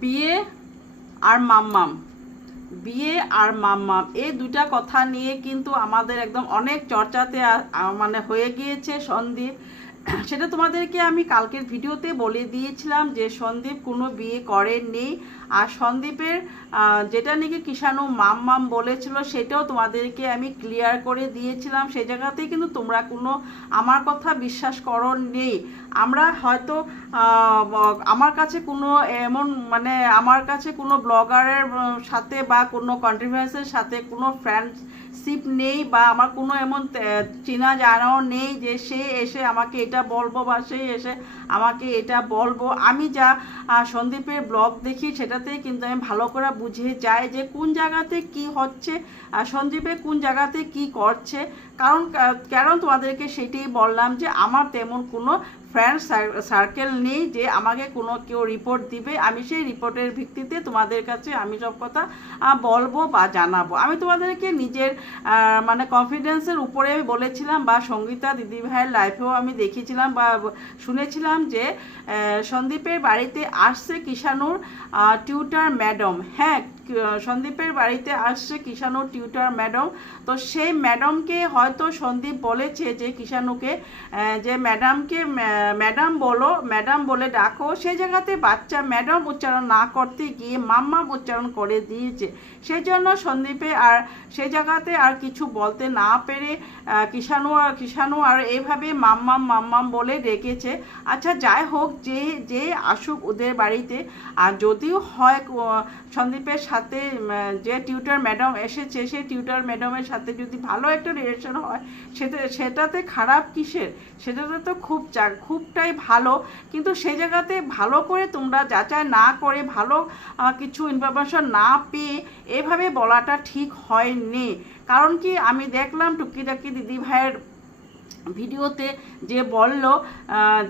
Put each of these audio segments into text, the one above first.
বিয়ে আর মাম্মাম। বিয়ে আর মাম্মাম। এই দুইটা কথা নিয়ে কিন্তু আমাদের একদম অনেক চর্চাতে মানে হয়ে গিয়েছে সন্দীপ। সেটা তোমাদেরকে আমি কালকের ভিডিওতে বলে দিয়েছিলাম যে সন্দীপ কোনো বিয়ে করেননি। আর সন্দীপের যেটা নাকি কিষাণু মাম মাম বলেছিল, সেটাও তোমাদেরকে আমি ক্লিয়ার করে দিয়েছিলাম। সেই জায়গাতেই কিন্তু তোমরা কোনো আমার কথা বিশ্বাস করো নেই আমরা হয়তো আমার কাছে কোনো এমন মানে আমার কাছে কোনো ব্লগারের সাথে বা কোনো কন্ট্রিবিউসের সাথে কোনো ফ্রেন্ডশিপ নেই বা আমার কোনো এমন চেনা জানাও নেই যে সে এসে আমাকে এটা বলব বা সেই এসে আমাকে এটা বলব। আমি যা সন্দীপের ব্লগ দেখি সেটাতে কিন্তু আমি ভালো করে বুঝে যাই যে কোন জায়গাতে কি হচ্ছে সন্দীপে কোন জায়গাতে কি করছে কারণ কারণ তোমাদেরকে সেটাই বললাম যে আমার তেমন কোনো ফ্রেন্ড সার্কেল নেই যে আমাকে কোনো কেউ রিপোর্ট দিবে। আমি সেই রিপোর্টের ভিত্তিতে তোমাদের কাছে আমি সব কথা বলব বা জানাব। আমি তোমাদেরকে নিজের মানে কনফিডেন্সের উপরে আমি বলেছিলাম বা সঙ্গীতা দিদি ভাইয়ের লাইফেও আমি দেখেছিলাম বা শুনেছিলাম যে সন্দীপের বাড়িতে আসছে কিষাণুর টিউটার ম্যাডাম হ্যাঁ সন্দীপের বাড়িতে আসছে কিষাণুর টিউটার ম্যাডাম তো সেই ম্যাডামকে হয়তো সন্দীপ বলেছে যে কিষাণুকে যে ম্যাডামকে ম্যাডাম বলো ম্যাডাম বলে ডাকো। সেই জায়গাতে বাচ্চা ম্যাডাম উচ্চারণ না করতে গিয়ে মাম্মাম উচ্চারণ করে দিয়েছে। সেই জন্য সন্দীপে আর সেই জায়গাতে আর কিছু বলতে না পেরে কিষাণু আর কিষাণু আর এইভাবে মাম্মাম মাম্মাম বলে ডেকেছে। আচ্ছা যাই হোক, যে যে আসুক ওদের বাড়িতে। আর যদিও হয় সন্দীপের সাথে উম, যে টিউটার ম্যাডাম এসেছে সেই টিউটার ম্যাডামের সাথে যদি ভালো একটা রিলেশন হয় সেটা সেটাতে খারাপ কিসের? সেটাতে তো খুব খুবটাই ভালো। কিন্তু সেই জায়গাতে ভালো করে তোমরা যাচাই না করে ভালো কিছু ইনফরমেশন না পেয়ে এভাবে বলাটা ঠিক হয়নি। কারণ কি আমি দেখলাম টুকিটাকি দিদি ভাইয়ের ভিডিওতে যে বলল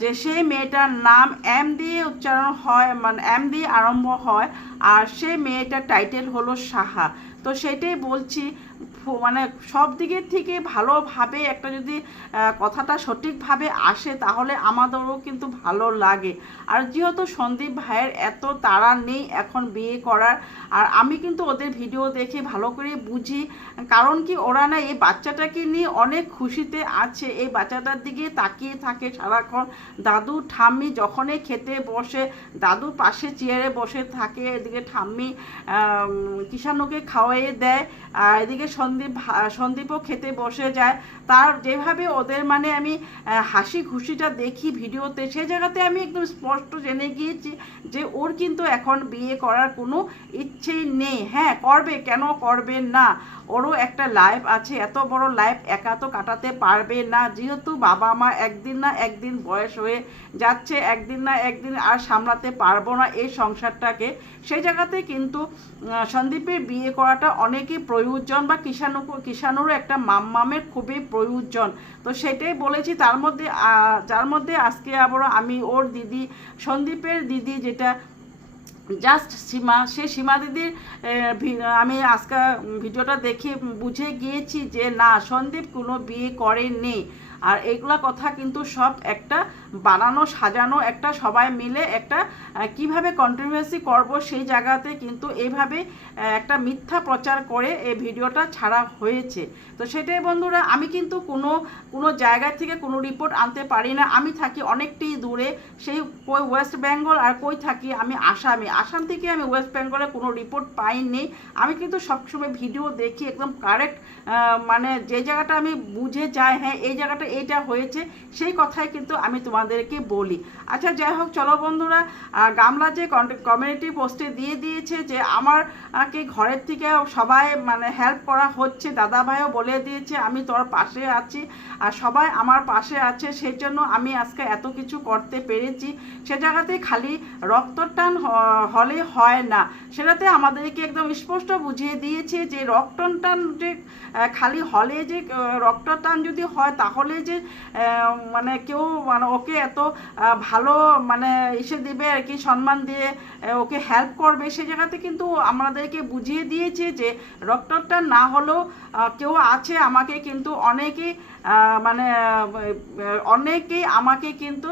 যে সেই মেয়েটার নাম এম দিয়ে উচ্চারণ হয় মানে এম দিয়ে আরম্ভ হয়, আর সেই মেয়েটার টাইটেল হলো সাহা। তো সেটাই বলছি মানে সব দিকের থেকে ভালোভাবে একটা যদি কথাটা সঠিকভাবে আসে তাহলে আমাদেরও কিন্তু ভালো লাগে। আর যেহেতু সন্দীপ ভাইয়ের এত তাড়া নেই এখন বিয়ে করার, আর আমি কিন্তু ওদের ভিডিও দেখে ভালো করে বুঝি, কারণ কি ওরা না এই বাচ্চাটাকে নিয়ে অনেক খুশিতে আছে। এই বাচ্চাটার দিকে তাকিয়ে থাকে সারাক্ষণ। দাদু, ঠাম্মি যখনই খেতে বসে, দাদু পাশে চেয়ারে বসে থাকে, এদিকে ঠাম্মি কিষাণুকে খাওয়াইয়ে দেয় আর এদিকে সন্দীপ সন্দীপও খেতে বসে যায়। তার যেভাবে ওদের মানে আমি হাসি খুশিটা দেখি ভিডিওতে, সে জায়গাতে আমি একদম স্পষ্ট জেনে গিয়েছি যে ওর কিন্তু এখন বিয়ে করার কোনো ইচ্ছেই নেই। হ্যাঁ করবে, কেন করবে না? ওরও একটা লাইফ আছে, এত বড় লাইফ একা তো কাটাতে পারবে না। যেহেতু বাবা মা একদিন না একদিন বয়স হয়ে যাচ্ছে, একদিন না একদিন আর সামলাতে পারব না এই সংসারটাকে। সেই জায়গাতে কিন্তু সন্দীপের বিয়ে করাটা অনেকই প্রয়োজন বা কিষাণু কিষাণুরও একটা মাম্মামের খুবই প্রয়োজন। তো সেটাই বলেছি, তার মধ্যে যার মধ্যে আজকে আবার আমি ওর দিদি, সন্দীপের দিদি যেটা জাস্ট সীমা, সে সীমা দিদির আমি আজকে ভিডিওটা দেখে বুঝে গিয়েছি যে না, সন্দীপ কোনো বিয়ে করেনি। আর এগুলা কথা কিন্তু সব একটা বানানো, সাজানো, একটা সবাই মিলে একটা কীভাবে কন্ট্রোভার্সি করব সেই জায়গাতে কিন্তু এইভাবে একটা মিথ্যা প্রচার করে এই ভিডিওটা ছাড়া হয়েছে। তো সেটাই বন্ধুরা, আমি কিন্তু কোনো কোনো জায়গা থেকে কোনো রিপোর্ট আনতে পারি না। আমি থাকি অনেকটাই দূরে, সেই কই ওয়েস্ট বেঙ্গল আর কই থাকি আমি আসামে। আসাম থেকে আমি ওয়েস্ট বেঙ্গলে কোনো রিপোর্ট পাইনি। আমি কিন্তু সবসময় ভিডিও দেখি, একদম কারেক্ট মানে যে জায়গাটা আমি বুঝে যাই হ্যাঁ এই জায়গাটা এইটা হয়েছে সেই কথাই কিন্তু আমি তোমাদেরকে বলি। আচ্ছা যাই হোক চলো বন্ধুরা গামলা যে কমিউনিটি পোস্টে দিয়ে দিয়েছে যে আমার আহ, কে ঘরের থেকে সবাই মানে হেল্প করা হচ্ছে দাদা ভাইও বলে দিয়েছে আমি তোর পাশে আছি আর সবাই আমার পাশে আছে সেই জন্য আমি আজকে এত কিছু করতে পেরেছি। সে জায়গাতে খালি রক্তটান হলে হয় না। সেটাতে আমাদেরকে একদম স্পষ্ট বুঝিয়ে দিয়েছে যে রক্তটান যে খালি হলে যে রক্তটান যদি হয় তাহলে যে মানে কেউ মানে ওকে এত ভালো মানে এসে দেবে আর কি, সম্মান দিয়ে ওকে হেল্প করবে, সে জায়গাতে কিন্তু আমাদেরকে বুঝিয়ে দিয়েছে যে ডক্টরটা না হলেও কেউ আছে আমাকে কিন্তু অনেকেই মানে অনেকেই আমাকে কিন্তু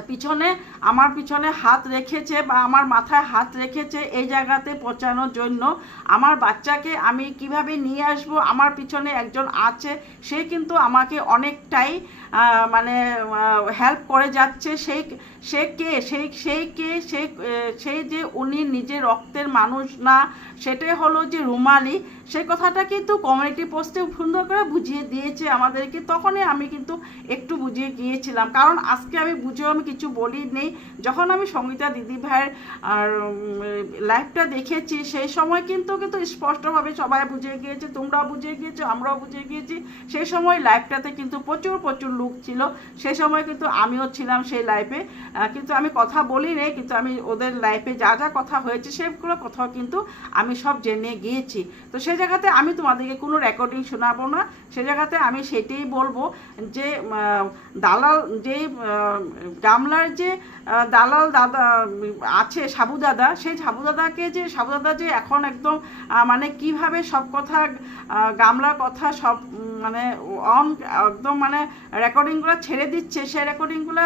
পিছনে আমার পিছনে হাত রেখেছে বা আমার মাথায় হাত রেখেছে এই জায়গাতে পৌঁছানোর জন্য। আমার বাচ্চাকে আমি কীভাবে নিয়ে আসব? আমার পিছনে একজন আছে, সে কিন্তু আমাকে অনেকটাই মানে হেল্প করে যাচ্ছে সেই, সে কে, সেই সেই কে, সে সেই যে উনি নিজে রক্তের মানুষ না, সেটাই হলো যে রুমালি। সেই কথাটা কিন্তু কমিউনিটি পোস্টে সুন্দর করে বুঝিয়ে দিয়েছে আমাদেরকে। তখনই আমি কিন্তু একটু বুঝিয়ে গিয়েছিলাম। কারণ আজকে আমি বুঝেও আমি কিছু বলি নেই। যখন আমি সঙ্গীতা দিদি ভাইয়ের, আর লাইভটা দেখেছি, সেই সময় কিন্তু কিন্তু স্পষ্টভাবে সবাই বুঝে গিয়েছে, তোমরাও বুঝে গিয়েছো, আমরাও বুঝে গিয়েছি। সেই সময় লাইভটাতে কিন্তু প্রচুর প্রচুর লোক ছিল। সেই সময় কিন্তু আমিও ছিলাম সেই লাইফে কিন্তু আমি কথা বলি নেই কিন্তু আমি ওদের লাইফে যা যা কথা হয়েছে সেগুলো কথাও কিন্তু আমি সব জেনে গিয়েছি। তো সেই জায়গাতে আমি তোমাদেরকে কোনো রেকর্ডিং শোনাবো না। সে জায়গাতে আমি সেটাই বলব যে দালাল যে গামলার যে দালাল দাদা আছে সাবু দাদা, সেই সাবু দাদাকে যে, সাবু দাদা যে এখন একদম মানে কীভাবে সব কথা গামলার কথা সব মানে অন একদম মানে রেকর্ডিংগুলো ছেড়ে দিচ্ছে, সেই রেকর্ডিংগুলো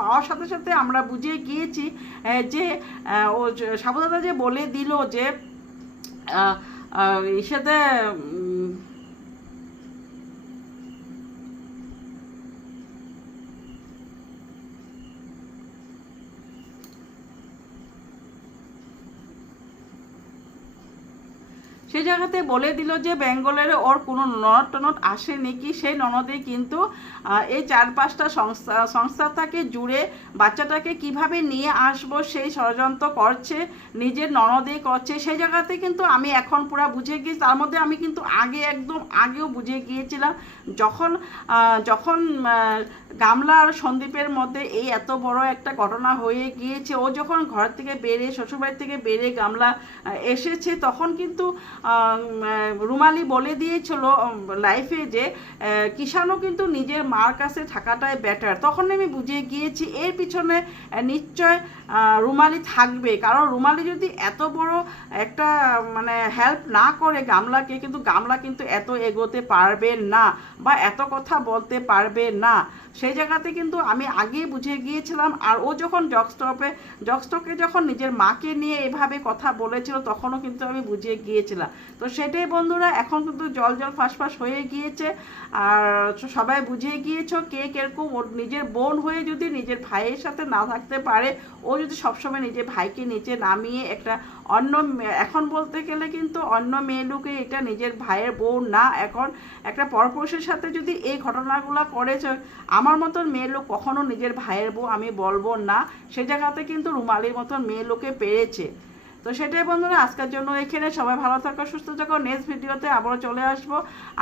পাওয়ার সাথে সাথে আমরা বুঝে গিয়েছি যে ও সাবুদাদা যে বলে দিল যে ইসেতে সেই জায়গাতে বলে দিল যে বেঙ্গলের ওর কোনো ননদ টনদ আসেনি কি? সেই ননদে কিন্তু এই চার পাঁচটা সংস্থা সংস্থাটাকে জুড়ে বাচ্চাটাকে কীভাবে নিয়ে আসব, সেই ষড়যন্ত্র করছে, নিজের ননদে করছে। সেই জায়গাতে কিন্তু আমি এখন পুরো বুঝে গিয়েছি, তার মধ্যে আমি কিন্তু আগে একদম আগেও বুঝে গিয়েছিলাম, যখন যখন গামলা আর সন্দীপের মধ্যে এই এত বড় একটা ঘটনা হয়ে গিয়েছে, ও যখন ঘর থেকে বেরে শ্বশুরবাড়ি থেকে বেরে গামলা এসেছে, তখন কিন্তু রুমালি বলে দিয়েছিল লাইফে যে আহ, কিষানও কিন্তু নিজের মার কাছে থাকাটাই বেটার তখন আমি বুঝে গিয়েছি এর পিছনে নিশ্চয় রুমালি থাকবে। কারণ রুমালি যদি এত বড় একটা মানে হেল্প না করে গামলাকে কিন্তু গামলা কিন্তু এত এগোতে পারবে না বা এত কথা বলতে পারবে না। সেই জায়গাতে কিন্তু আমি আগেই বুঝে গিয়েছিলাম। আর ও যখন জকস্টপে জকস্টকে যখন নিজের মাকে নিয়ে এভাবে কথা বলেছিল, তখনও কিন্তু আমি বুঝে গিয়েছিলাম। তো সেটাই বন্ধুরা, এখন কিন্তু জল জল ফাঁস হয়ে গিয়েছে। আর সবাই বুঝে গিয়েছ কে কীরকম ওর নিজের বোন হয়ে যদি নিজের ভাইয়ের সাথে না থাকতে পারে, ও যদি সবসময় নিজের ভাইকে নিচে নামিয়ে একটা অন্য এখন বলতে গেলে কিন্তু অন্য মেয়ে লোকে এটা নিজের ভাইয়ের বোন না। এখন একটা পরপুরুষের সাথে যদি এই ঘটনাগুলো করেছে আমার মতন মেয়ে লোক কখনো নিজের ভাইয়ের বউ আমি বলব না। সে জায়গাতে কিন্তু রুমালির মতন মেয়ে লোকে পেরেছে তো সেটাই বন্ধুরা, আজকের জন্য এখানে। সবাই ভালো থাকো, সুস্থ থাকো। নেক্সট ভিডিওতে আবারও চলে আসব।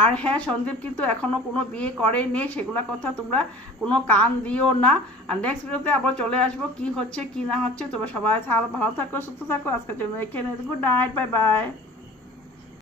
আর হ্যাঁ সন্দীপ কিন্তু এখনও কোনো বিয়ে করেনি। সেগুলো কথা তোমরা কোনো কান দিও না। আর নেক্সট ভিডিওতে আবার চলে আসব। কি হচ্ছে, কি না হচ্ছে, তোমরা সবাই ভালো থাকো, সুস্থ থাকো। আজকের জন্য এখানে। Good night bye bye